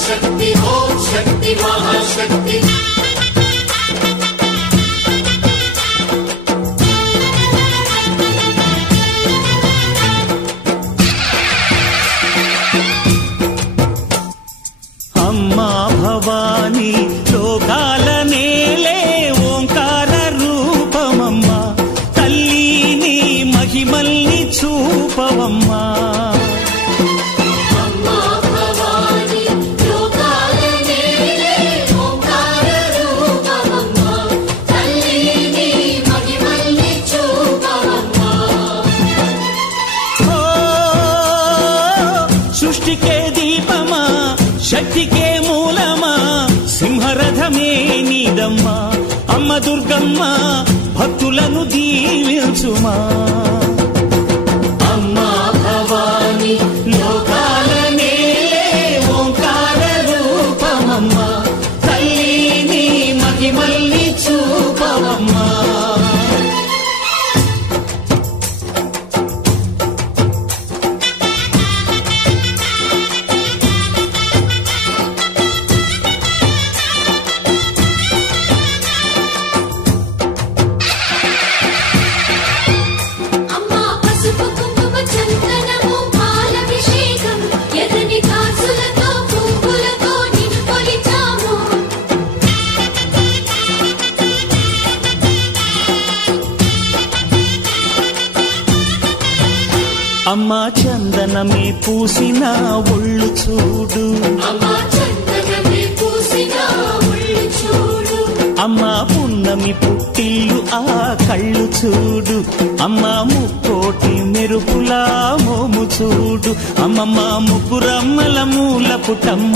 महाशक्ति ओम शक्ति महाशक्ति अम्मा भवानी लोकाल नेले ओंकार रूपमम्मा तल्ली नी महिमल्नि चूपवम्मा अम्मा भवानी लोकाल नेले ओंकार रूपमम्मा तल्ली नी महिमल्नि चूपवम्मा ओ सृष्टि के दीपमा शक्ति के मूलमा సింహరథమే నీదమ్మా అమ్మ దుర్గమ్మ భక్తులను దీవించుమా అమ్మా భవాని లోకాల నేలే ఓంకార రూపమమ్మా తల్లి నీ మహిమల్ని చూపవమ్మా అమ్మా చందనమే పూసిన ఒళ్ళు చూడు అమ్మా చందనమే పూసిన ఒళ్ళు చూడు అమ్మా పున్నమి పుట్టిల్లు ఆ కళ్ళు చూడు అమ్మా ముక్కోటి మెరుపులా మోము చూడు అమ్మమ్మ ముగ్గురమ్మల మూల పుటమ్మ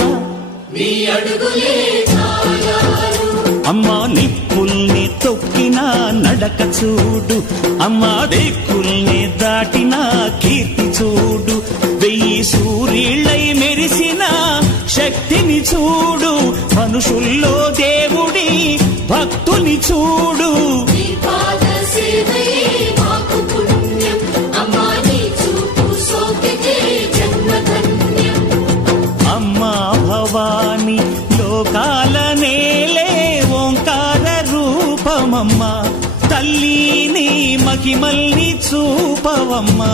నీ అడుగులే చాలారు అమ్మా నిప్పుల్ని తొక్కిన నడక చూడు అమ్మా దిక్కుల్ని దాటిన కీర్తి చూడు 1000 సూర్యుళ్ళై మెరిసిన శక్తిని చూడు మనుషుల్లో దేవుడి భక్తుని చూడు నీ పాద సేవయే మాకు పుణ్యం అమ్మా నీ చూపు సోకితే జన్మధన్యం అమ్మా భవాని లోకాల నేలే ఓంకార రూపమమ్మా తల్లి నీ మహిమల్ని చూపవమ్మా